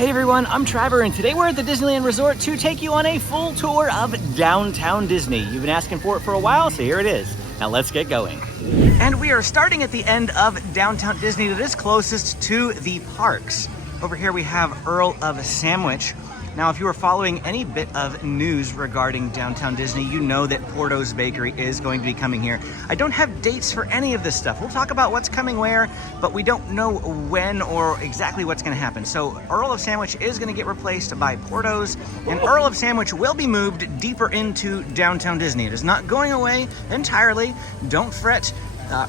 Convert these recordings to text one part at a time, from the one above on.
Hey everyone, I'm Trevor, and today we're at the Disneyland Resort to take you on a full tour of downtown Disney. You've been asking for it for a while, so here it is. Now let's get going. And we are starting at the end of downtown Disney that is closest to the parks. Over here we have Earl of Sandwich. Now, if you are following any bit of news regarding downtown Disney, you know that Porto's Bakery is going to be coming here. I don't have dates for any of this stuff. We'll talk about what's coming where, but we don't know when or exactly what's going to happen. So Earl of Sandwich is going to get replaced by Porto's, and Earl of Sandwich will be moved deeper into downtown Disney. It is not going away entirely. Don't fret,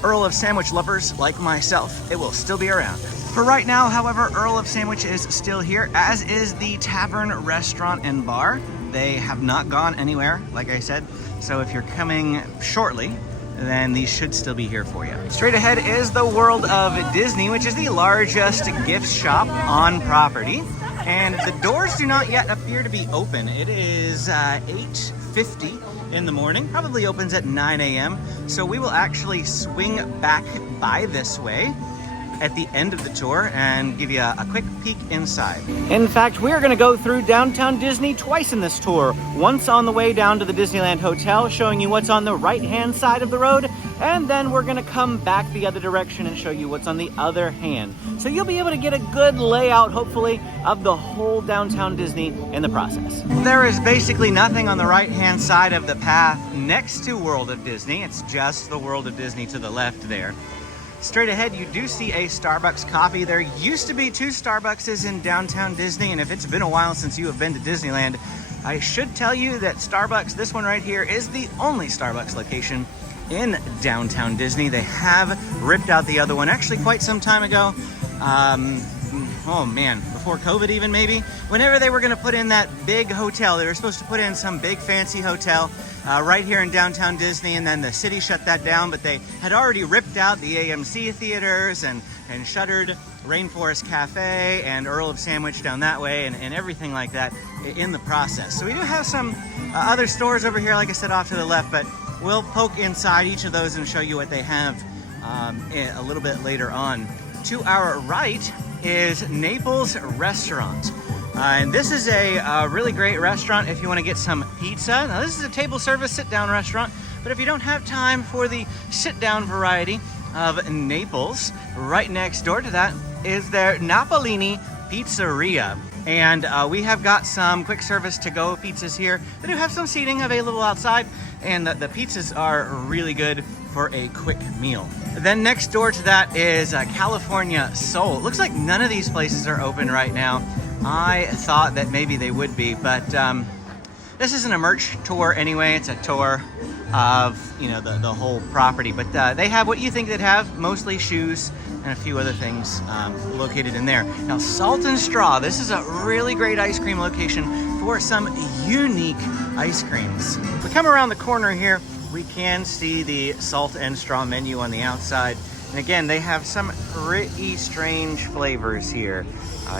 Earl of Sandwich lovers like myself. It will still be around. For right now, however, Earl of Sandwich is still here, as is the Tavern, Restaurant, and Bar. They have not gone anywhere, like I said. So if you're coming shortly, then these should still be here for you. Straight ahead is the World of Disney, which is the largest gift shop on property. And the doors do not yet appear to be open. It is 8:50 in the morning, probably opens at 9 a.m. So we will actually swing back by this way at the end of the tour and give you a quick peek inside. In fact, we're going to go through downtown Disney twice in this tour. Once on the way down to the Disneyland Hotel, showing you what's on the right-hand side of the road, and then we're going to come back the other direction and show you what's on the other hand. So you'll be able to get a good layout, hopefully, of the whole downtown Disney in the process. There is basically nothing on the right-hand side of the path next to World of Disney. It's just the World of Disney to the left there. Straight ahead, you do see a Starbucks coffee. There used to be 2 Starbuckses in downtown Disney, and if it's been a while since you have been to Disneyland, I should tell you that Starbucks, this one right here, is the only Starbucks location in downtown Disney. They have ripped out the other one, actually quite some time ago. Oh man, before COVID even maybe. Whenever they were gonna put in that big hotel, they were supposed to put in some big fancy hotel right here in downtown Disney, and then the city shut that down, but they had already ripped out the AMC theaters and shuttered Rainforest Cafe and Earl of Sandwich down that way and everything like that in the process. So we do have some other stores over here, like I said, off to the left, but we'll poke inside each of those and show you what they have a little bit later on. To our right is Naples Restaurant. And this is a really great restaurant if you want to get some pizza. Now this is a table service sit-down restaurant, but if you don't have time for the sit-down variety of Naples, right next door to that is their Napolini Pizzeria. And we have got some quick service to-go pizzas here. They do have some seating available outside, and the pizzas are really good for a quick meal. Then next door to that is California Soul. It looks like none of these places are open right now. I thought that maybe they would be, but this isn't a merch tour anyway. It's a tour of, you know, the whole property. But they have what you think they'd have, mostly shoes and a few other things located in there. Now, Salt and Straw. This is a really great ice cream location for some unique ice creams. If we come around the corner here, we can see the Salt and Straw menu on the outside. And again, they have some pretty strange flavors here.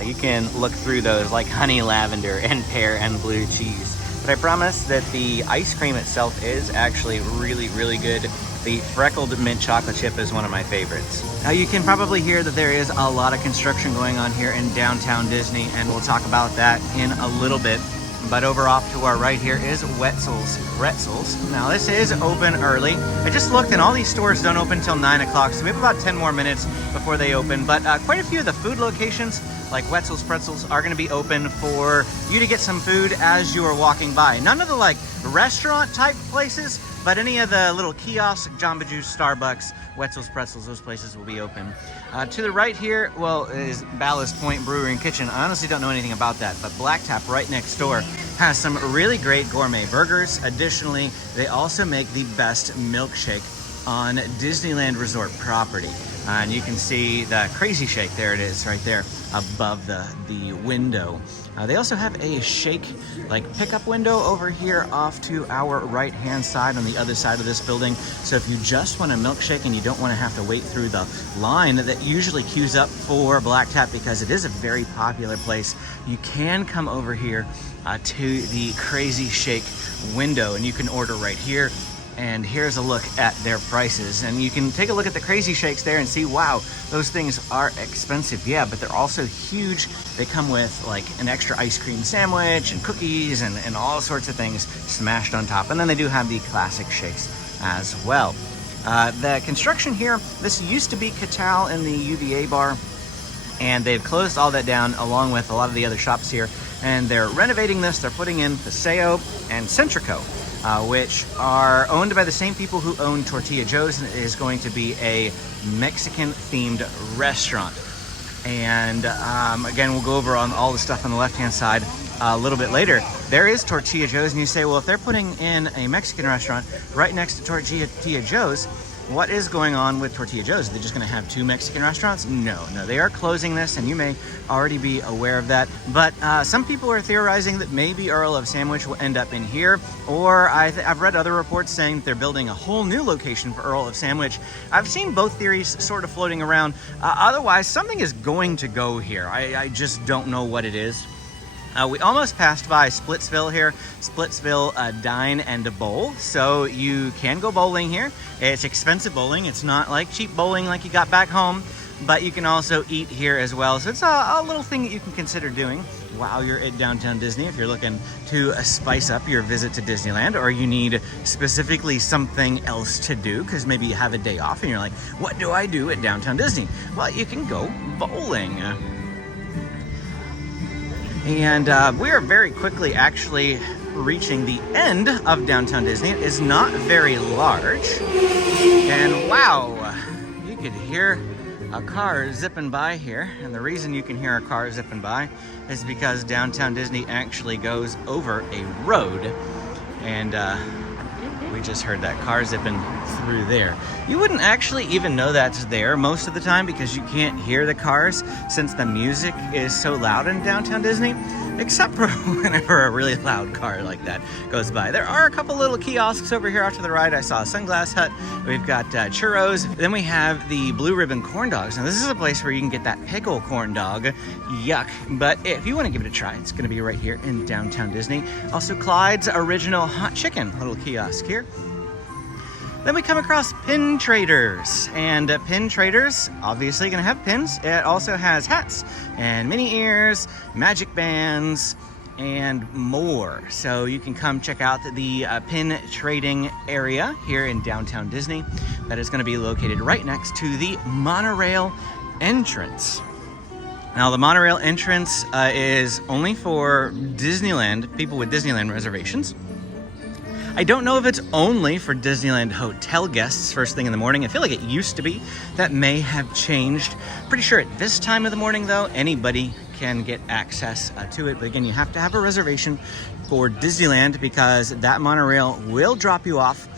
You can look through those, like honey lavender and pear and blue cheese. But I promise that the ice cream itself is actually really, really good. The freckled mint chocolate chip is one of my favorites. Now you can probably hear that there is a lot of construction going on here in downtown Disney, and we'll talk about that in a little bit. But over off to our right here is Wetzel's Pretzels. Now this is open early. I just looked, and all these stores don't open until 9 o'clock, so we have about 10 more minutes before they open. But quite a few of the food locations, like Wetzel's Pretzels, are gonna be open for you to get some food as you are walking by. None of the like restaurant type places, but any of the little kiosks, Jamba Juice, Starbucks, Wetzel's Pretzels, those places will be open. To the right here, well, is Ballast Point Brewery and Kitchen. I honestly don't know anything about that, but Black Tap right next door has some really great gourmet burgers. Additionally, they also make the best milkshake on Disneyland Resort property. And you can see the Crazy Shake, there it is right there above the window. They also have a shake like pickup window over here off to our right hand side on the other side of this building. So if you just want a milkshake and you don't want to have to wait through the line that usually queues up for Black Tap, because it is a very popular place, you can come over here to the Crazy Shake window, and you can order right here. And here's a look at their prices. And you can take a look at the Crazy Shakes there and see, wow, those things are expensive. Yeah, but they're also huge. They come with like an extra ice cream sandwich and cookies and all sorts of things smashed on top. And then they do have the classic shakes as well. The construction here, this used to be Catal in the UVA bar, and they've closed all that down along with a lot of the other shops here. And they're renovating this. They're putting in Paseo and Centrico, which are owned by the same people who own Tortilla Joe's, and it is going to be a Mexican-themed restaurant. And again, we'll go over on all the stuff on the left-hand side a little bit later. There is Tortilla Joe's, and you say, well, if they're putting in a Mexican restaurant right next to Tortilla Joe's, what is going on with Tortilla Joe's? Are they just going to have two Mexican restaurants? No, they are closing this, and you may already be aware of that. But some people are theorizing that maybe Earl of Sandwich will end up in here, or I've read other reports saying that they're building a whole new location for Earl of Sandwich. I've seen both theories sort of floating around. Otherwise, something is going to go here. I just don't know what it is. We almost passed by Splitsville here, Splitsville Dine and Bowl, so you can go bowling here. It's expensive bowling. It's not like cheap bowling like you got back home, but you can also eat here as well. So it's a little thing that you can consider doing while you're at Downtown Disney if you're looking to spice up your visit to Disneyland, or you need specifically something else to do because maybe you have a day off and you're like, what do I do at Downtown Disney? Well, you can go bowling. And we are very quickly actually reaching the end of Downtown Disney. It is not very large. And wow, you could hear a car zipping by here. And the reason you can hear a car zipping by is because Downtown Disney actually goes over a road. And we just heard that car zipping through there. You wouldn't actually even know that's there most of the time because you can't hear the cars since the music is so loud in Downtown Disney, except for whenever a really loud car like that goes by. There are a couple little kiosks over here off to the right. I saw a Sunglass Hut. We've got churros. Then we have the Blue Ribbon Corn Dogs. Now this is a place where you can get that pickle corn dog. Yuck. But if you want to give it a try, it's going to be right here in Downtown Disney. Also Clyde's Original Hot Chicken, little kiosk here. Then we come across Pin Traders, and Pin Traders obviously gonna have pins. It also has hats and mini ears, magic bands, and more. So you can come check out the pin trading area here in Downtown Disney. That is gonna be located right next to the monorail entrance. Now the monorail entrance is only for Disneyland, people with Disneyland reservations. I don't know if it's only for Disneyland hotel guests first thing in the morning. I feel like it used to be. That may have changed. Pretty sure at this time of the morning, though, anybody can get access to it. But again, you have to have a reservation for Disneyland because that monorail will drop you off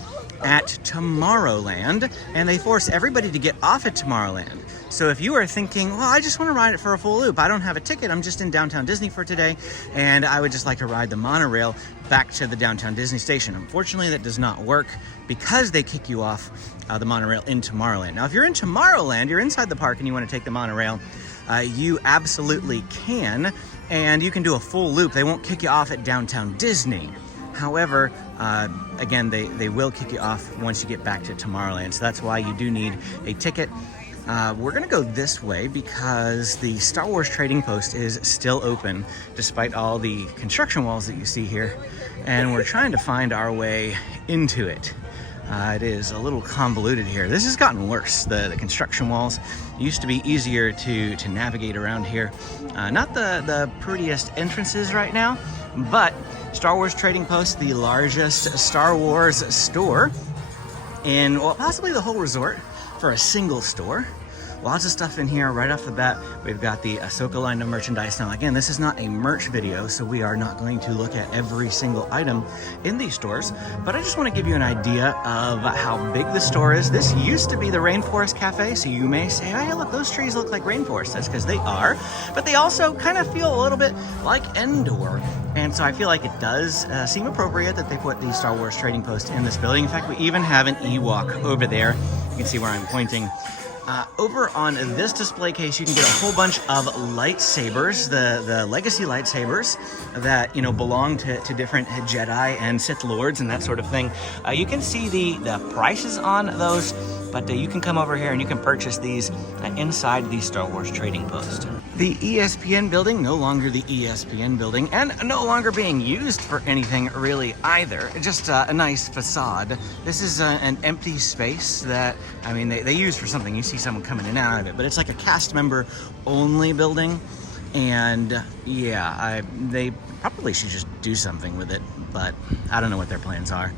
at Tomorrowland, and they force everybody to get off at Tomorrowland. So if you are thinking, well, I just want to ride it for a full loop, I don't have a ticket, I'm just in Downtown Disney for today, and I would just like to ride the monorail back to the Downtown Disney station. Unfortunately, that does not work because they kick you off the monorail in Tomorrowland. Now, if you're in Tomorrowland, you're inside the park and you want to take the monorail, you absolutely can, and you can do a full loop. They won't kick you off at Downtown Disney. However, again, they will kick you off once you get back to Tomorrowland. So that's why you do need a ticket. We're gonna go this way because the Star Wars Trading Post is still open despite all the construction walls that you see here. And we're trying to find our way into it. It is a little convoluted here. This has gotten worse. The construction walls used to be easier to navigate around here. Not the prettiest entrances right now, but Star Wars Trading Post, the largest Star Wars store in, well, possibly the whole resort for a single store. Lots of stuff in here right off the bat. We've got the Ahsoka line of merchandise. Now again, this is not a merch video, so we are not going to look at every single item in these stores, but I just want to give you an idea of how big the store is. This used to be the Rainforest Cafe, so you may say, hey, look, those trees look like rainforest. That's because they are, but they also kind of feel a little bit like Endor. And so I feel like it does seem appropriate that they put the Star Wars Trading Post in this building. In fact, we even have an Ewok over there. You can see where I'm pointing. Over on this display case, you can get a whole bunch of lightsabers, the legacy lightsabers that, you know, belong to different Jedi and Sith Lords and that sort of thing. You can see the prices on those, but you can come over here and you can purchase these inside the Star Wars Trading Post. The ESPN building, no longer the ESPN building, and no longer being used for anything really either. Just a nice facade. This is an empty space that, I mean, they use for something. You see someone coming in and out of it, but it's like a cast member only building. And yeah, they probably should just do something with it, but I don't know what their plans are.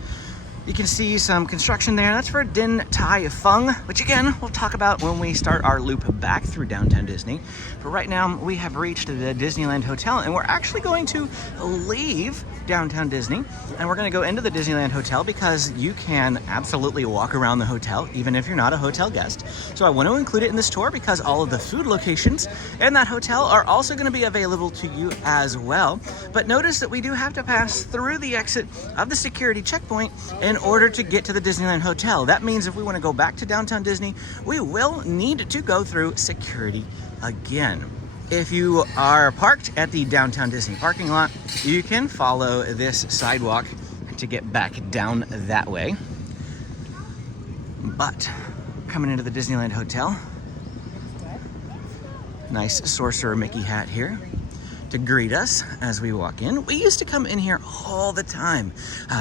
You can see some construction there. That's for Din Tai Fung, which again, we'll talk about when we start our loop back through downtown Disney. But right now, we have reached the Disneyland Hotel, and we're actually going to leave downtown Disney, and we're gonna go into the Disneyland Hotel because you can absolutely walk around the hotel, even if you're not a hotel guest. So I want to include it in this tour because all of the food locations in that hotel are also gonna be available to you as well. But notice that we do have to pass through the exit of the security checkpoint in order to get to the Disneyland Hotel. That means if we want to go back to downtown Disney, we will need to go through security again. If you are parked at the downtown Disney parking lot, you can follow this sidewalk to get back down that way. But coming into the Disneyland Hotel, nice Sorcerer Mickey hat here to greet us as we walk in. We used to come in here all the time.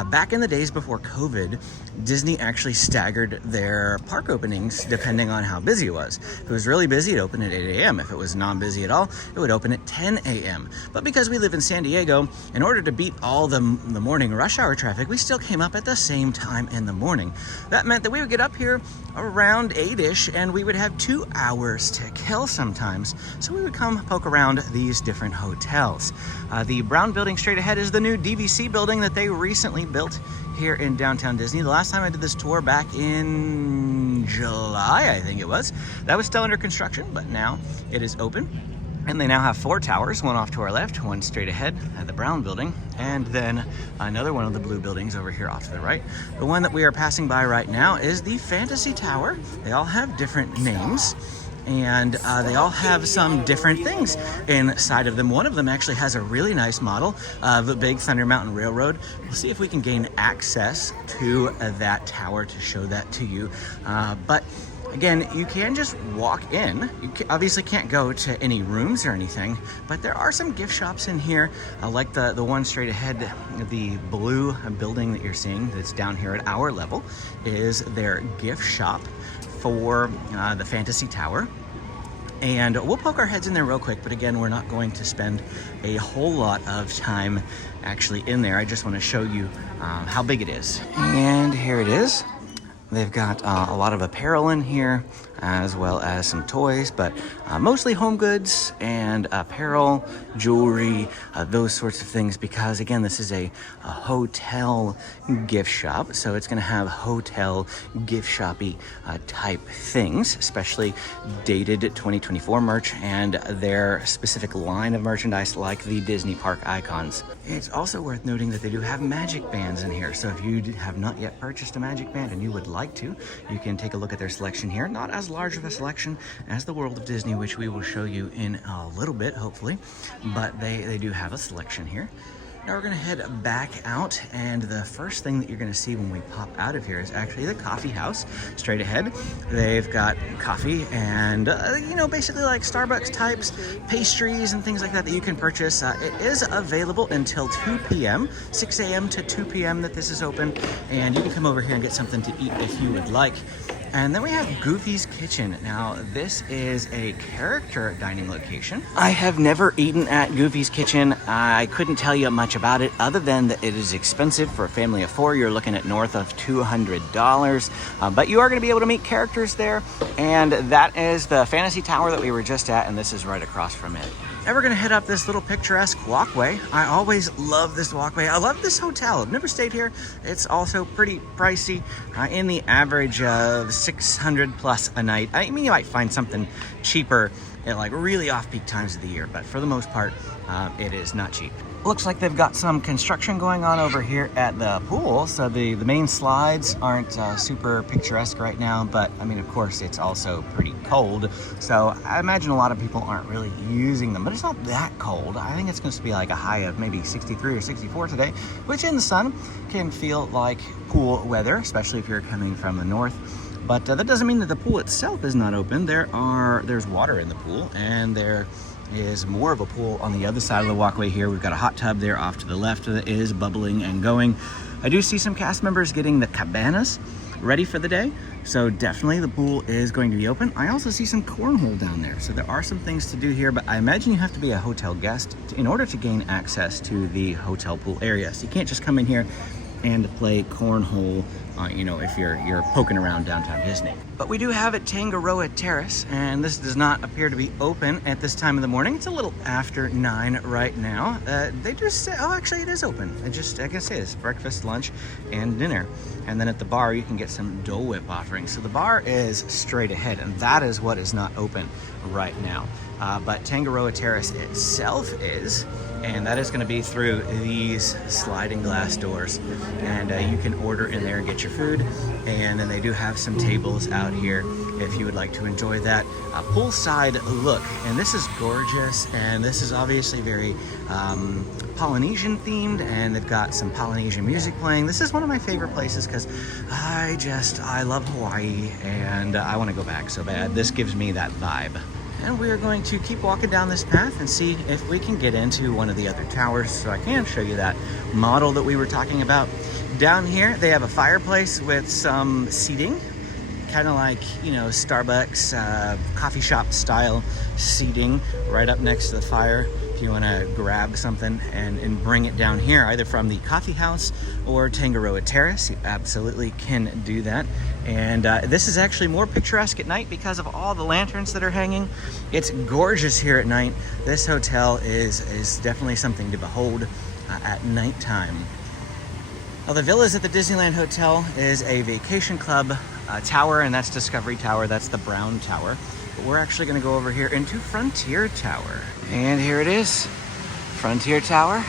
Back in the days before COVID, Disney actually staggered their park openings depending on how busy it was. If it was really busy, it'd open at 8 a.m. If it was non-busy at all, it would open at 10 a.m. But because we live in San Diego, in order to beat all the morning rush hour traffic, we still came up at the same time in the morning. That meant that we would get up here around 8-ish and we would have 2 hours to kill sometimes. So we would come poke around these different hotels. The brown building straight ahead is the new DVC building that they recently built here in downtown Disney. The last time I did this tour back in July, I think it was, that was still under construction, but now it is open. And they now have 4 towers, one off to our left, one straight ahead at the brown building, and then another one of the blue buildings over here off to the right. The one that we are passing by right now is the Fantasy Tower. They all have different names, and they all have some different things inside of them. One of them actually has a really nice model of the big Thunder Mountain Railroad. We'll see if we can gain access to that tower to show that to you. But again, you can just walk in. You obviously can't go to any rooms or anything, but there are some gift shops in here, like the one straight ahead. The blue building that you're seeing that's down here at our level is their gift shop for the Fantasy Tower. And we'll poke our heads in there real quick, but again, we're not going to spend a whole lot of time actually in there. I just want to show you how big it is. And here it is. They've got a lot of apparel in here, as well as some toys, but mostly home goods and apparel, jewelry, those sorts of things, because again, this is a hotel gift shop, so it's going to have hotel gift shoppy type things, especially dated 2024 merch and their specific line of merchandise like the Disney park icons. It's also worth noting that they do have magic bands in here, so if you have not yet purchased a magic band and you would like to, you can take a look at their selection here. Not as large of a selection as the World of Disney, which we will show you in a little bit, hopefully, but they do have a selection here. Now we're gonna head back out, and the first thing that you're gonna see when we pop out of here is actually the coffee house straight ahead. They've got coffee and, you know, basically like Starbucks types, pastries and things like that you can purchase. It is available until 2 p.m., 6 a.m. to 2 p.m. that this is open, and you can come over here and get something to eat if you would like. And then we have Goofy's Kitchen. Now, this is a character dining location. I have never eaten at Goofy's Kitchen. I couldn't tell you much about it other than that it is expensive for a family of 4. You're looking at north of $200. But you are going to be able to meet characters there. And that is the Fantasy Tower that we were just at, and this is right across from it. And we're gonna head up this little picturesque walkway. I always love this walkway. I love this hotel. I've never stayed here. It's also pretty pricey, in the average of $600 plus a night. I mean, you might find something cheaper at like really off-peak times of the year, but for the most part, it is not cheap. Looks like they've got some construction going on over here at the pool, so the main slides aren't super picturesque right now, but I mean, of course, it's also pretty cold, so I imagine a lot of people aren't really using them, but it's not that cold. I think it's going to be like a high of maybe 63 or 64 today, which in the sun can feel like pool weather, especially if you're coming from the north. But that doesn't mean that the pool itself is not open. There's water in the pool, and there is more of a pool on the other side of the walkway here. We've got a hot tub there off to the left that is bubbling and going. I do see some cast members getting the cabanas ready for the day, so definitely the pool is going to be open. I also see some cornhole down there, so there are some things to do here, but I imagine you have to be a hotel guest in order to gain access to the hotel pool area. So you can't just come in here and play cornhole, if you're poking around downtown Disney. But we do have at Tangaroa Terrace, and this does not appear to be open at this time of the morning. It's a little after 9 right now. They just said, oh, actually it is open. Like I say, it's breakfast, lunch, and dinner. And then at the bar, you can get some Dole Whip offerings. So the bar is straight ahead, and that is what is not open right now. But Tangaroa Terrace itself is, and that is going to be through these sliding glass doors, and you can order in there and get your food. And then they do have some tables out here if you would like to enjoy that poolside look. And this is gorgeous, and this is obviously very Polynesian themed, and they've got some Polynesian music playing. This is one of my favorite places because I love Hawaii, and I want to go back so bad. This gives me that vibe. And we are going to keep walking down this path and see if we can get into one of the other towers, so I can show you that model that we were talking about. Down here, they have a fireplace with some seating, kind of like, Starbucks coffee shop style seating right up next to the fire. If you want to grab something and bring it down here, either from the coffee house or Tangaroa Terrace, you absolutely can do that. And this is actually more picturesque at night because of all the lanterns that are hanging. It's gorgeous here at night. This hotel is definitely something to behold at nighttime. Well, the Villas at the Disneyland Hotel is a vacation club tower, and that's Discovery Tower. That's the brown tower. But we're actually going to go over here into Frontier Tower. And here it is, Frontier Tower.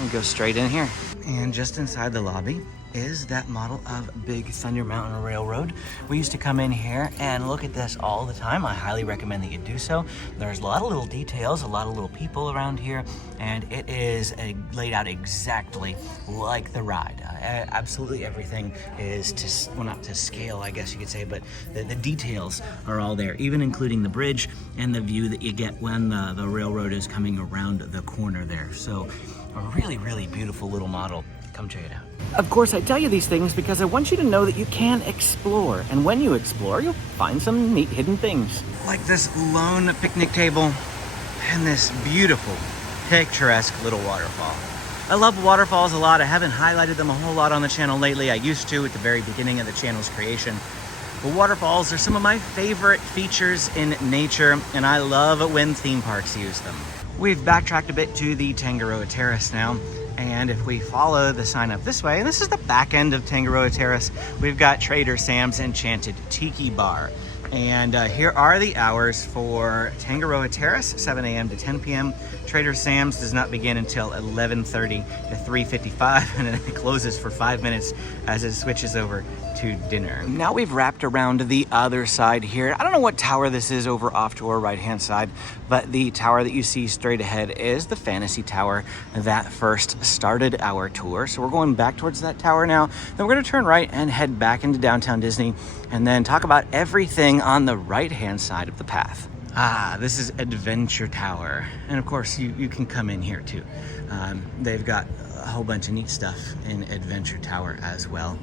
And go straight in here. And just inside the lobby is that model of Big Thunder Mountain Railroad. We used to come in here and look at this all the time. I highly recommend that you do so. There's a lot of little details, a lot of little people around here, and it is laid out exactly like the ride. Absolutely everything is not to scale, I guess you could say, but the details are all there, even including the bridge and the view that you get when the railroad is coming around the corner there. So a really, really beautiful little model. Come check it out. Of course, I tell you these things because I want you to know that you can explore. And when you explore, you'll find some neat hidden things. Like this lone picnic table and this beautiful, picturesque little waterfall. I love waterfalls a lot. I haven't highlighted them a whole lot on the channel lately. I used to at the very beginning of the channel's creation. But waterfalls are some of my favorite features in nature, and I love when theme parks use them. We've backtracked a bit to the Tangaroa Terrace now. And if we follow the sign up this way, and this is the back end of Tangaroa Terrace, we've got Trader Sam's Enchanted Tiki Bar. And here are the hours for Tangaroa Terrace, 7 a.m. to 10 p.m. Trader Sam's does not begin until 11:30 to 3:55, and then it closes for 5 minutes as it switches over to dinner. Now we've wrapped around the other side here. I don't know what tower this is over off to our right-hand side, but the tower that you see straight ahead is the Fantasy Tower that first started our tour. So we're going back towards that tower now. Then we're going to turn right and head back into downtown Disney, and then talk about everything on the right-hand side of the path. This is Adventure Tower. And of course, you can come in here too. They've got a whole bunch of neat stuff in Adventure Tower as well.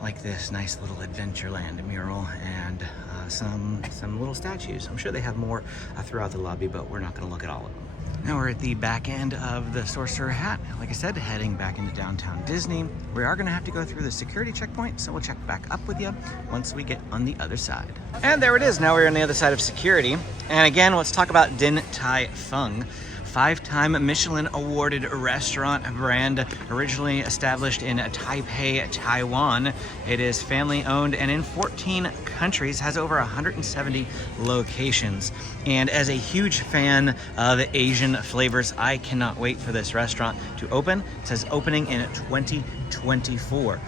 Like this nice little Adventureland mural and some little statues. I'm sure they have more throughout the lobby, but we're not going to look at all of them. Now we're at the back end of the Sorcerer Hat. Like I said, heading back into downtown Disney. We are going to have to go through the security checkpoint, so we'll check back up with you once we get on the other side. And there it is. Now we're on the other side of security. And again, let's talk about Din Tai Fung. 5-time Michelin awarded restaurant brand, originally established in Taipei, Taiwan. It is family owned and in 14 countries, has over 170 locations. And as a huge fan of Asian flavors, I cannot wait for this restaurant to open. It says opening in 2024.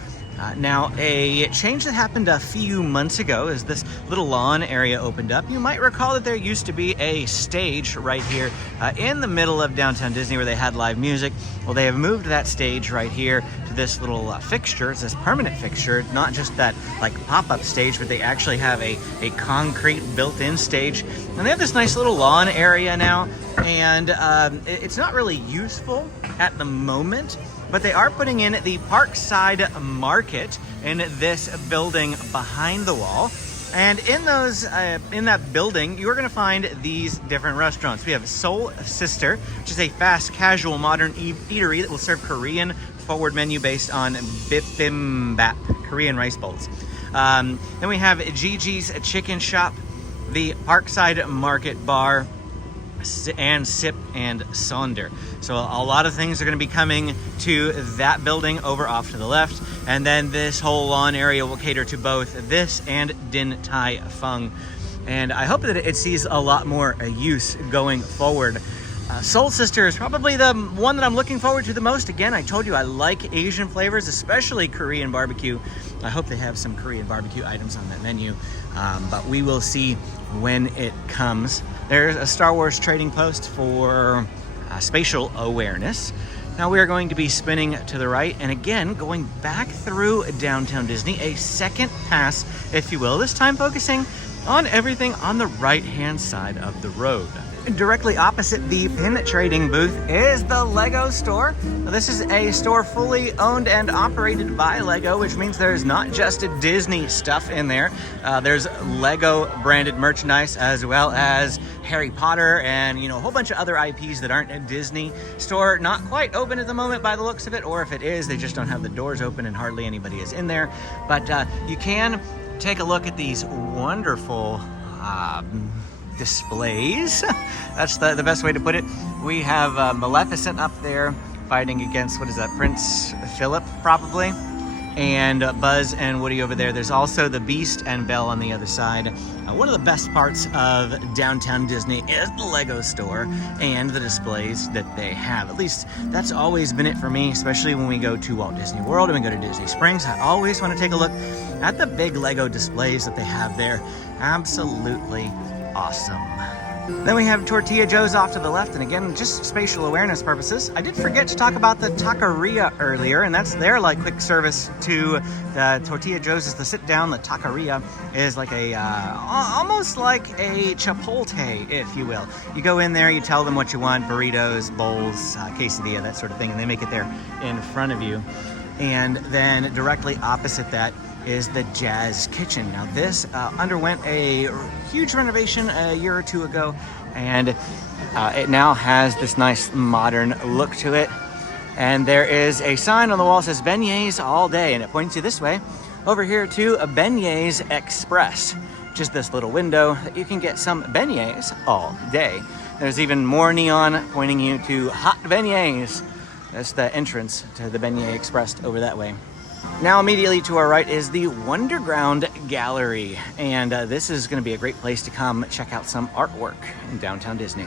Now, a change that happened a few months ago is this little lawn area opened up. You might recall that there used to be a stage right here in the middle of downtown Disney where they had live music. Well, they have moved that stage right here to this little fixture. It's this permanent fixture, not just that like pop-up stage, but they actually have a concrete built-in stage. And they have this nice little lawn area now, and it's not really useful at the moment, but they are putting in the Parkside Market in this building behind the wall. And in those, in that building, you're gonna find these different restaurants. We have Soul Sister, which is a fast, casual, modern eatery that will serve Korean forward menu based on bibimbap, Korean rice bowls. Then we have Gigi's Chicken Shop, the Parkside Market Bar, and Sip and Sonder. So a lot of things are going to be coming to that building over off to the left, and then this whole lawn area will cater to both this and Din Tai Fung. And I hope that it sees a lot more use going forward. Soul Sister is probably the one that I'm looking forward to the most. Again, I told you I like Asian flavors, especially Korean barbecue. I hope they have some Korean barbecue items on that menu, but we will see when it comes. There's a Star Wars trading post for spatial awareness. Now we are going to be spinning to the right, and again, going back through downtown Disney, a second pass, if you will, this time focusing on everything on the right-hand side of the road. Directly opposite the pin trading booth is the Lego store. Now, this is a store fully owned and operated by Lego, which means there's not just Disney stuff in there. There's Lego branded merchandise, as well as Harry Potter and, you know, a whole bunch of other IPs that aren't a Disney store. Not quite open at the moment by the looks of it, or if it is, they just don't have the doors open and hardly anybody is in there. But you can take a look at these wonderful displays. That's the best way to put it. We have Maleficent up there fighting against, what is that, Prince Philip probably, and Buzz and Woody over there. There's also the Beast and Belle on the other side. One of the best parts of downtown Disney is the Lego store and the displays that they have. At least that's always been it for me, especially when we go to Walt Disney World and we go to Disney Springs. I always want to take a look at the big Lego displays that they have there. Absolutely awesome. Then we have Tortilla Joe's off to the left, and again, just spatial awareness purposes. I did forget to talk about the taqueria earlier, and that's their like quick service to the Tortilla Joe's is the sit down. The taqueria is like a almost like a Chipotle, if you will. You go in there, you tell them what you want, burritos, bowls, quesadilla, that sort of thing, and they make it there in front of you. And then directly opposite that is the Jazz Kitchen. Now this underwent a huge renovation a year or two ago, and it now has this nice modern look to it. And there is a sign on the wall that says beignets all day, and it points you this way over here to a Beignets Express. Just this little window that you can get some beignets all day. There's even more neon pointing you to hot beignets. That's the entrance to the Beignet Express over that way. Now immediately to our right is the Wonderground Gallery, and this is going to be a great place to come check out some artwork in downtown Disney.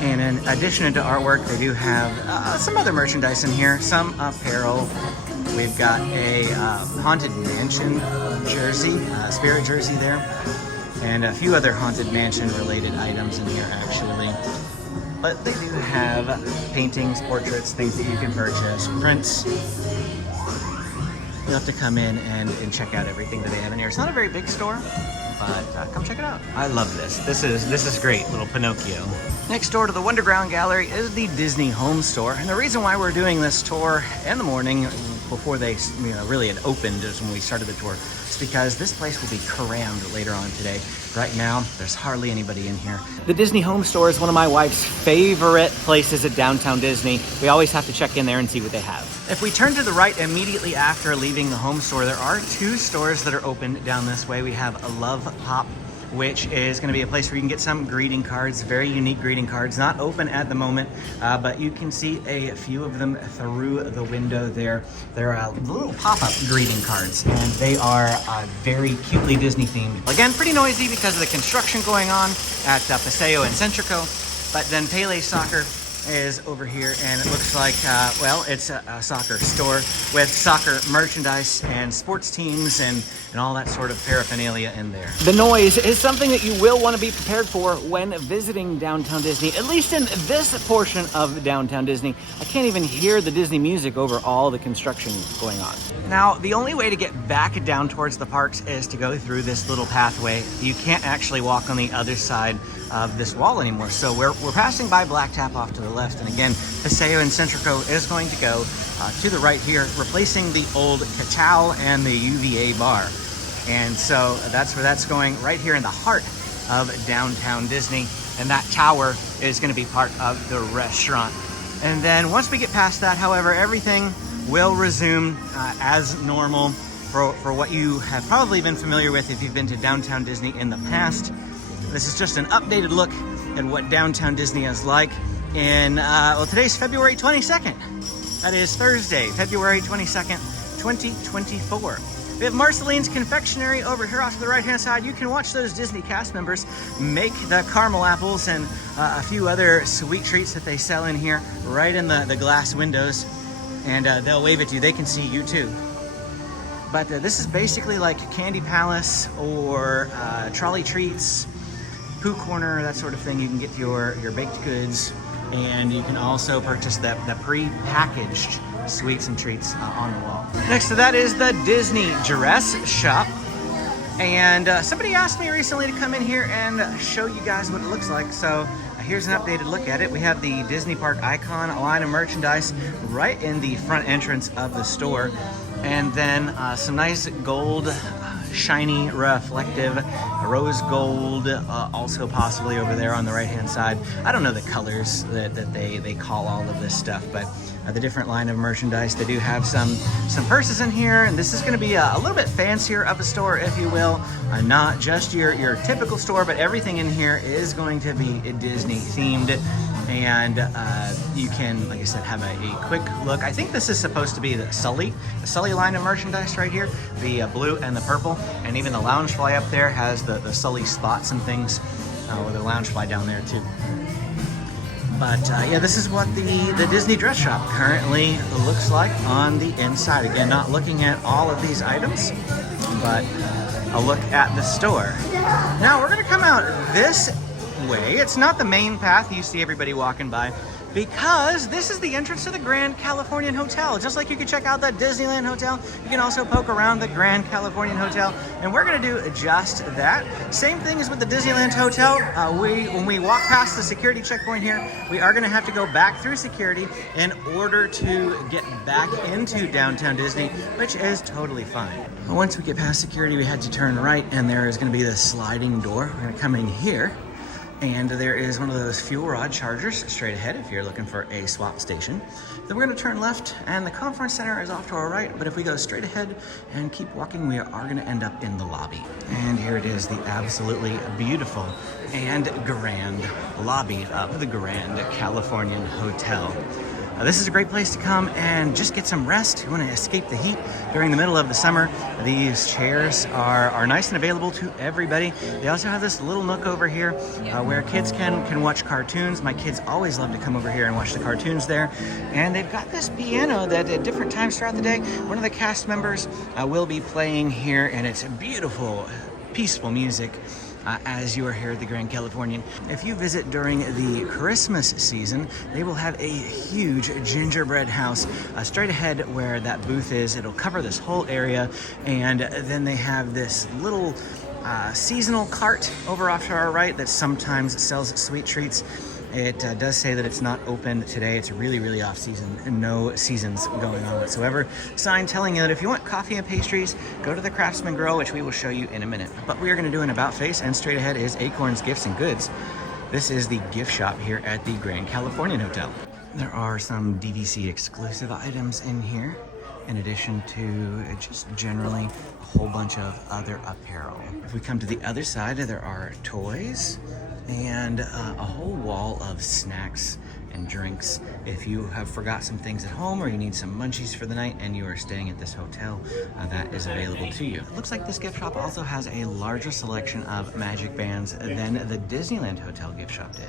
And in addition to artwork, they do have some other merchandise in here, some apparel. We've got a Haunted Mansion jersey, spirit jersey there, and a few other Haunted Mansion related items in here actually. But they do have paintings, portraits, things that you can purchase, prints. You'll have to come in and check out everything that they have in here. It's not a very big store, but come check it out. I love this. This is great, little Pinocchio. Next door to the Wonderground Gallery is the Disney Home Store. And the reason why we're doing this tour in the morning before they really had opened is when we started the tour. It's because this place will be crammed later on today. Right now, there's hardly anybody in here. The Disney Home Store is one of my wife's favorite places at downtown Disney. We always have to check in there and see what they have. If we turn to the right immediately after leaving the Home Store, there are two stores that are open down this way. We have a Love Pop which is going to be a place where you can get some greeting cards, very unique greeting cards, not open at the moment, but you can see a few of them through the window there. They're little pop-up greeting cards, and they are very cutely Disney themed. Again, pretty noisy because of the construction going on at Paseo and Centrico, but then Pele Soccer is over here, and it looks like, well, it's a soccer store with soccer merchandise and sports teams and all that sort of paraphernalia in there. The noise is something that you will want to be prepared for when visiting Downtown Disney, at least in this portion of Downtown Disney. I can't even hear the Disney music over all the construction going on. Now, the only way to get back down towards the parks is to go through this little pathway. You can't actually walk on the other side of this wall anymore. So we're passing by Black Tap off to the left, and again, Paseo and Centrico is going to go to the right here, replacing the old Catal and the UVA bar. And so that's where that's going, right here in the heart of Downtown Disney, and that tower is going to be part of the restaurant. And then once we get past that, however, everything will resume as normal for what you have probably been familiar with if you've been to Downtown Disney in the past. This is just an updated look at what Downtown Disney is like in, well, today's February 22nd. That is Thursday, February 22nd, 2024. We have Marceline's Confectionery over here off to the right-hand side. You can watch those Disney cast members make the caramel apples and a few other sweet treats that they sell in here right in the glass windows. And they'll wave at you. They can see you too. But this is basically like Candy Palace or Trolley Treats, Pooh Corner, that sort of thing. You can get your baked goods, and you can also purchase the pre-packaged sweets and treats on the wall. Next to that is the Disney Dress Shop. And somebody asked me recently to come in here and show you guys what it looks like. So here's an updated look at it. We have the Disney Park Icon line of merchandise right in the front entrance of the store. And then some nice gold, shiny, reflective rose gold, also possibly over there on the right-hand side. I don't know the colors that they call all of this stuff, but the different line of merchandise. They do have some purses in here, and this is going to be a little bit fancier of a store, if you will. Not just your typical store, but everything in here is going to be Disney themed. And you can, like I said, have a quick look. I think this is supposed to be the Sully line of merchandise right here, the blue and the purple, and even the Loungefly up there has the Sully spots and things, with the Loungefly down there too. But yeah, this is what the Disney Dress Shop currently looks like on the inside. Again, not looking at all of these items, but a look at the store. Now we're gonna come out this way. It's not the main path you see everybody walking by, because this is the entrance to the Grand Californian Hotel. Just like you can check out the Disneyland Hotel, you can also poke around the Grand Californian Hotel, and we're gonna do just that. Same thing as with the Disneyland Hotel. When we walk past the security checkpoint here, we are gonna have to go back through security in order to get back into Downtown Disney, which is totally fine. Once we get past security, we had to turn right, and there is gonna be this sliding door. We're gonna come in here, and there is one of those fuel rod chargers straight ahead if you're looking for a swap station. Then we're gonna turn left, and the conference center is off to our right, but if we go straight ahead and keep walking, we are gonna end up in the lobby. And here it is, the absolutely beautiful and grand lobby of the Grand Californian Hotel. This is a great place to come and just get some rest. You want to escape the heat during the middle of the summer. These chairs are nice and available to everybody. They also have this little nook over here where kids can watch cartoons. My kids always love to come over here and watch the cartoons there. And they've got this piano that at different times throughout the day, one of the cast members will be playing here, and it's beautiful, peaceful music. As you are here at the Grand Californian. If you visit during the Christmas season, they will have a huge gingerbread house straight ahead where that booth is. It'll cover this whole area, and then they have this little seasonal cart over off to our right that sometimes sells sweet treats. It does say that it's not open today. It's really, really off season and no seasons going on whatsoever. Sign telling you that if you want coffee and pastries, go to the Craftsman Grill, which we will show you in a minute. But we are going to do an about face, and straight ahead is Acorn's Gifts and Goods. This is the gift shop here at the Grand Californian Hotel. There are some DVC exclusive items in here. in addition to just generally a whole bunch of other apparel. If we come to the other side, there are toys and a whole wall of snacks and drinks. If you have forgot some things at home or you need some munchies for the night and you are staying at this hotel, that is available to you. It looks like this gift shop also has a larger selection of magic bands than the Disneyland Hotel gift shop did.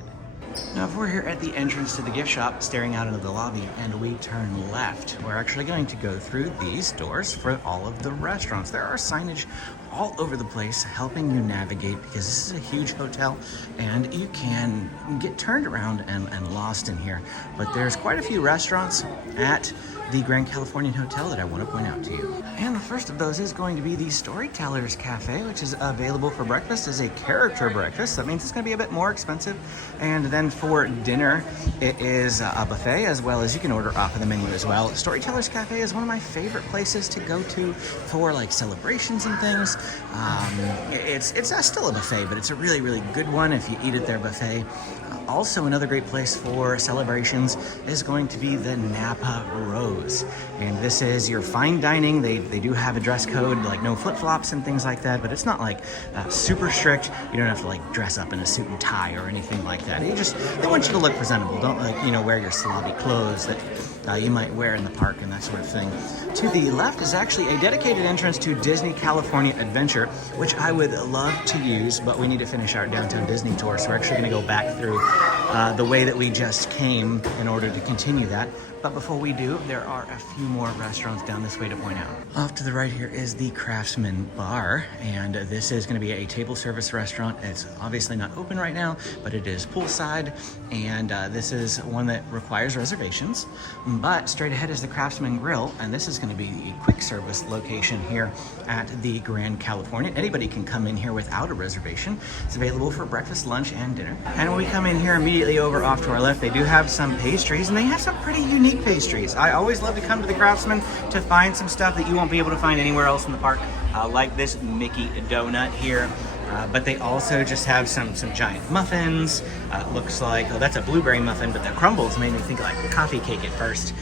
Now, if we're here at the entrance to the gift shop, staring out into the lobby, and we turn left, we're actually going to go through these doors for all of the restaurants. There are signage all over the place helping you navigate because this is a huge hotel and you can get turned around and lost in here. But there's quite a few restaurants at the Grand Californian Hotel that I want to point out to you. And the first of those is going to be the Storytellers Cafe, which is available for breakfast as a character breakfast. That means it's going to be a bit more expensive. And then for dinner, it is a buffet, as well as you can order off of the menu as well. Storytellers Cafe is one of my favorite places to go to for like celebrations and things. It's still a buffet, but it's a really, really good one if you eat at their buffet. Also, another great place for celebrations is going to be the Napa Rose. And this is your fine dining. They do have a dress code, like no flip-flops and things like that, but it's not like super strict. You don't have to like dress up in a suit and tie or anything like that. They want you to look presentable. Don't wear your sloppy clothes that you might wear in the park and that sort of thing. To the left is actually a dedicated entrance to Disney California Adventure, which I would love to use, but we need to finish our Downtown Disney tour, so we're actually going to go back through the way that we just came in order to continue that. But before we do, there are a few more restaurants down this way to point out. Off to the right here is the Craftsman Bar, and this is going to be a table service restaurant. It's obviously not open right now, but it is poolside, and this is one that requires reservations. But straight ahead is the Craftsman Grill, and this is going to be a quick service location here at the Grand California. Anybody can come in here without a reservation. It's available for breakfast, lunch, and dinner. And when we come in here immediately over off to our left, they do have some pastries, and they have some pretty unique pastries. I always love to come to the Craftsman to find some stuff that you won't be able to find anywhere else in the park, like this Mickey donut here. But they also just have some giant muffins. Looks like, oh, that's a blueberry muffin, but the crumbles made me think of like coffee cake at first.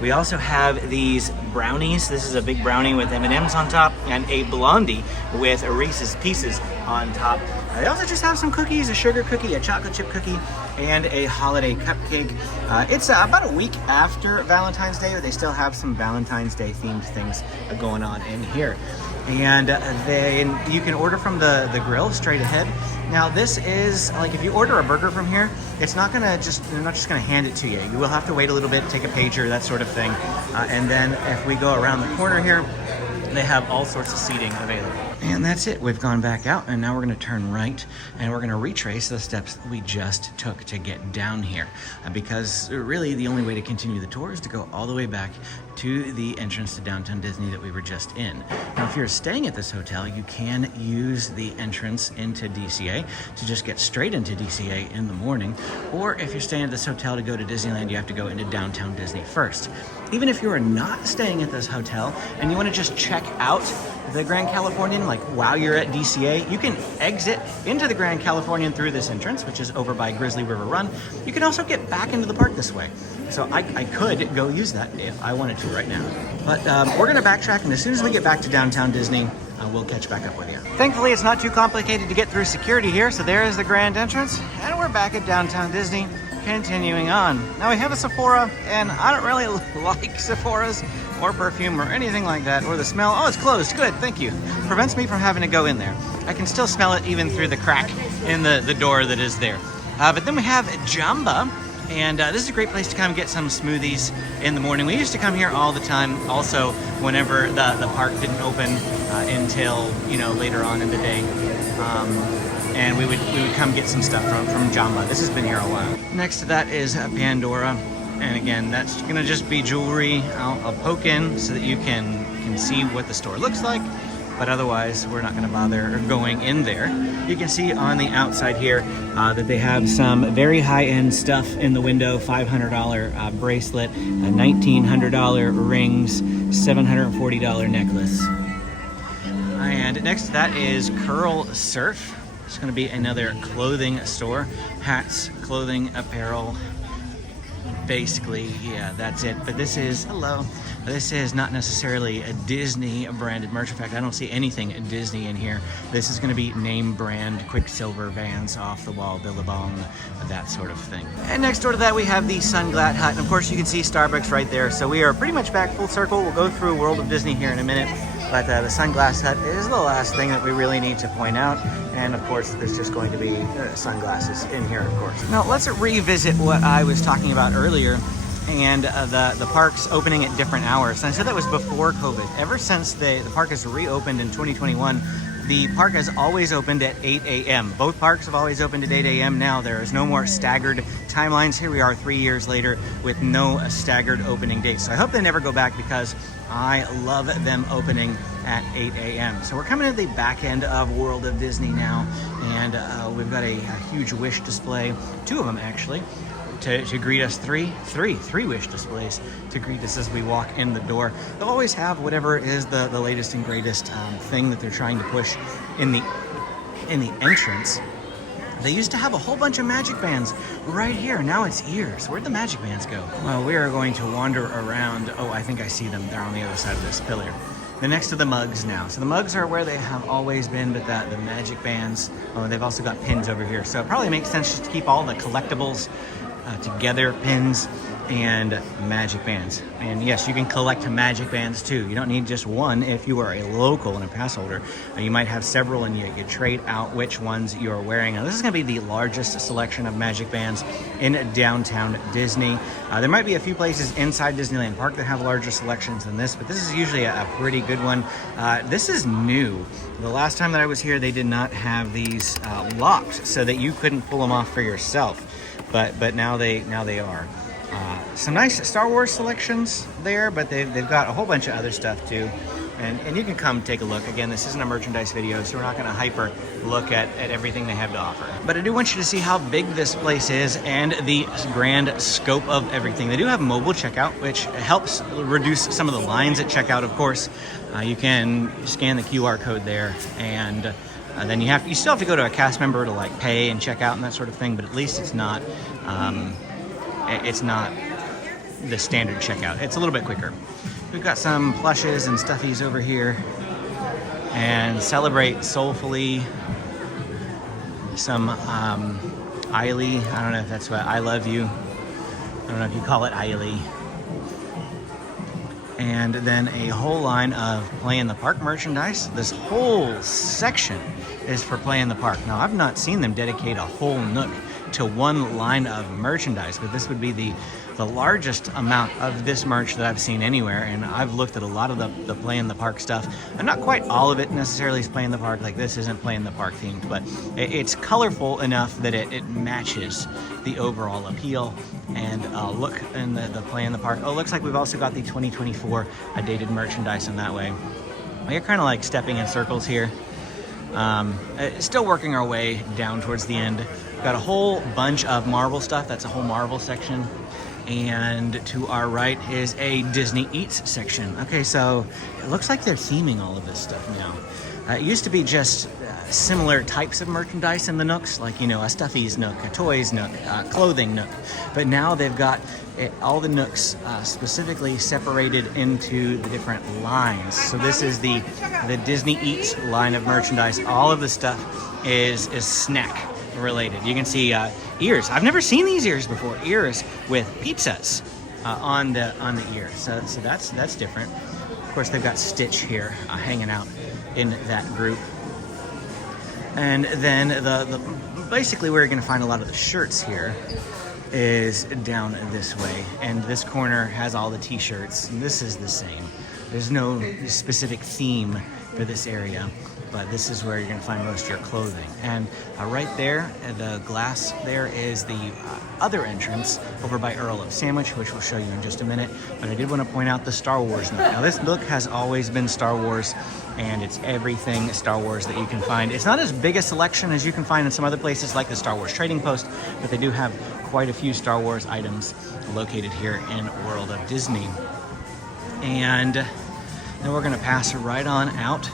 We also have these brownies. This is a big brownie with M&Ms on top, and a blondie with Reese's Pieces on top. They also just have some cookies, a sugar cookie, a chocolate chip cookie, and a holiday cupcake. It's about a week after Valentine's Day, but they still have some Valentine's Day themed things going on in here. And you can order from the grill straight ahead. Now this is like, if you order a burger from here, it's not gonna they're not just gonna hand it to you. You will have to wait a little bit, take a pager, that sort of thing. And then if we go around the corner here, they have all sorts of seating available. And that's it. We've gone back out, and now we're going to turn right, and we're going to retrace the steps we just took to get down here. Because really the only way to continue the tour is to go all the way back to the entrance to Downtown Disney that we were just in. Now, if you're staying at this hotel, you can use the entrance into DCA to just get straight into DCA in the morning. Or if you're staying at this hotel to go to Disneyland, you have to go into Downtown Disney first. Even if you are not staying at this hotel and you want to just check out the Grand Californian, like while you're at DCA, you can exit into the Grand Californian through this entrance, which is over by Grizzly River Run. You can also get back into the park this way. So I could go use that if I wanted to right now. But we're going to backtrack, and as soon as we get back to Downtown Disney, we'll catch back up with you. Thankfully, it's not too complicated to get through security here, so there is the grand entrance, and we're back at Downtown Disney, continuing on. Now we have a Sephora, and I don't really like Sephoras or perfume or anything like that, or the smell. Oh, it's closed. Good, thank you. Prevents me from having to go in there. I can still smell it even through the crack in the door that is there. But then we have Jamba, and this is a great place to come get some smoothies in the morning. We used to come here all the time, also whenever the park didn't open until later on in the day. And we would come get some stuff from Jamba. This has been here a while. Next to that is Pandora, and again, that's gonna just be jewelry. I'll poke in so that you can see what the store looks like, but otherwise we're not gonna bother going in there. You can see on the outside here that they have some very high-end stuff in the window. $500 bracelet, $1,900 rings, $740 necklace. And next to that is Curl Surf. It's going to be another clothing store. Hats, clothing, apparel. basically, yeah, that's it. But this is, hello, this is not necessarily a Disney branded merch. In fact, I don't see anything Disney in here. This is going to be name brand Quicksilver Vans, off the wall, Billabong, that sort of thing. And next door to that, we have the Sunglass Hut. And of course, you can see Starbucks right there. So we are pretty much back full circle. We'll go through World of Disney here in a minute. But the Sunglass Hut is the last thing that we really need to point out. And of course, there's just going to be sunglasses in here, of course. Now, let's revisit what I was talking about earlier, and the park's opening at different hours. And I said that was before COVID. Ever since the park has reopened in 2021, the park has always opened at 8 a.m. Both parks have always opened at 8 a.m. now. There is no more staggered timelines. Here we are 3 years later with no staggered opening dates. So I hope they never go back, because I love them opening at 8 a.m. So we're coming to the back end of World of Disney now, and we've got a huge wish display, 2 of them actually, to greet us. Three wish displays to greet us as we walk in the door. They'll always have whatever is the latest and greatest thing that they're trying to push in the entrance. They used to have a whole bunch of magic bands right here. Now it's ears. Where'd the magic bands go? Well, we are going to wander around. Oh, I think I see them. They're on the other side of this pillar. They're next to the mugs now. So the mugs are where they have always been, but the magic bands, oh, they've also got pins over here. So it probably makes sense just to keep all the collectibles together, pins and magic bands. And yes, you can collect magic bands too. You don't need just one if you are a local and a pass holder. You might have several, and you trade out which ones you're wearing. Now, this is going to be the largest selection of magic bands in downtown Disney. There might be a few places inside Disneyland Park that have larger selections than this, but this is usually a pretty good one. This is new. The last time that I was here, they did not have these locked so that you couldn't pull them off for yourself. But now they are. Some nice Star Wars selections there, but they've got a whole bunch of other stuff too. And you can come take a look. Again, this isn't a merchandise video, so we're not going to hyper look at everything they have to offer. But I do want you to see how big this place is and the grand scope of everything. They do have mobile checkout, which helps reduce some of the lines at checkout, of course. You can scan the QR code there, and then you still have to go to a cast member to like pay and check out and that sort of thing, but at least it's not the standard checkout. It's a little bit quicker. We've got some plushes and stuffies over here, and Celebrate Soulfully, some Eiley. I don't know if that's what I Love You. I don't know if you call it Eiley. And then a whole line of Play in the Park merchandise. This whole section is for Play in the Park. Now, I've not seen them dedicate a whole nook to one line of merchandise, but this would be the largest amount of this merch that I've seen anywhere. And I've looked at a lot of the Play in the Park stuff, and not quite all of it necessarily is Play in the Park. Like, this isn't Play in the Park themed, but it's colorful enough that it matches the overall appeal and look in the Play in the Park. Oh, it looks like we've also got the 2024 dated merchandise in that way. We're kind of like stepping in circles here. Still working our way down towards the end. Got a whole bunch of Marvel stuff. That's a whole Marvel section. And to our right is a Disney Eats section. Okay, so it looks like they're theming all of this stuff now. It used to be just similar types of merchandise in the nooks, like, you know, a Stuffies nook, a Toys nook, clothing nook. But now they've got all the nooks specifically separated into the different lines. So this is the Disney Eats line of merchandise. All of the stuff is snack related. You can see ears. I've never seen these ears before. Ears with pizzas on the ear. So that's different. Of course, they've got Stitch here hanging out in that group. And then the basically where you're going to find a lot of the shirts here is down this way. And this corner has all the t-shirts. And this is the same. There's no specific theme for this area, but this is where you're going to find most of your clothing. And right there, the glass there is the other entrance over by Earl of Sandwich, which we'll show you in just a minute. But I did want to point out the Star Wars nook. Now, this nook has always been Star Wars, and it's everything Star Wars that you can find. It's not as big a selection as you can find in some other places like the Star Wars Trading Post, but they do have quite a few Star Wars items located here in World of Disney. And then we're going to pass right on out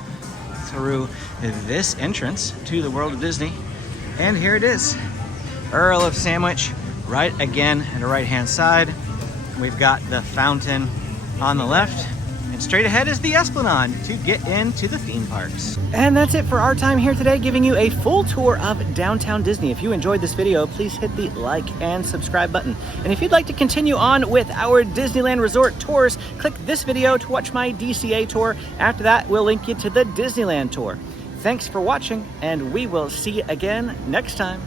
through this entrance to the World of Disney. And here it is, Earl of Sandwich, right again at the right-hand side. We've got the fountain on the left, and straight ahead is the Esplanade to get into the theme parks. And that's it for our time here today, giving you a full tour of downtown Disney. If you enjoyed this video, please hit the like and subscribe button. And if you'd like to continue on with our Disneyland Resort tours, click this video to watch my DCA tour. After that, we'll link you to the Disneyland tour. Thanks for watching, and we will see you again next time.